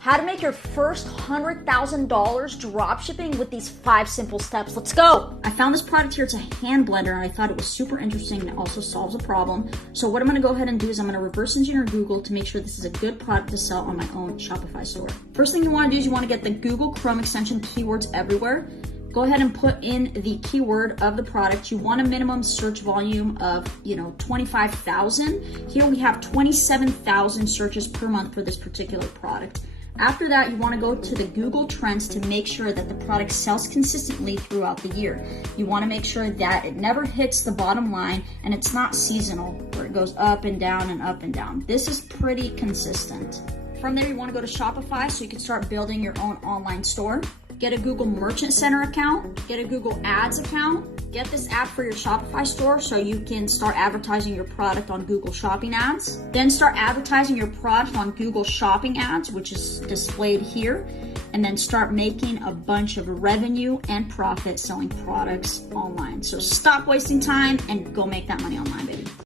How to make your first $100,000 dropshipping with these 5 simple steps. Let's go. I found this product here. It's a hand blender, and I thought it was super interesting, and it also solves a problem. So what I'm gonna go ahead and do is I'm gonna reverse engineer Google to make sure this is a good product to sell on my own Shopify store. First thing you wanna do is you wanna get the Google Chrome extension keywords everywhere. Go ahead and put in the keyword of the product. You want a minimum search volume of 25,000. Here we have 27,000 searches per month for this particular product. After that, you want to go to the Google Trends to make sure that the product sells consistently throughout the year. You want to make sure that it never hits the bottom line and it's not seasonal where it goes up and down and up and down. This is pretty consistent. From there, you want to go to Shopify so you can start building your own online store. Get a Google Merchant Center account, get a Google Ads account, get this app for your Shopify store so you can start advertising your product on Google Shopping Ads. Then start advertising your product on Google Shopping Ads, which is displayed here, and then start making a bunch of revenue and profit selling products online. So stop wasting time and go make that money online, baby.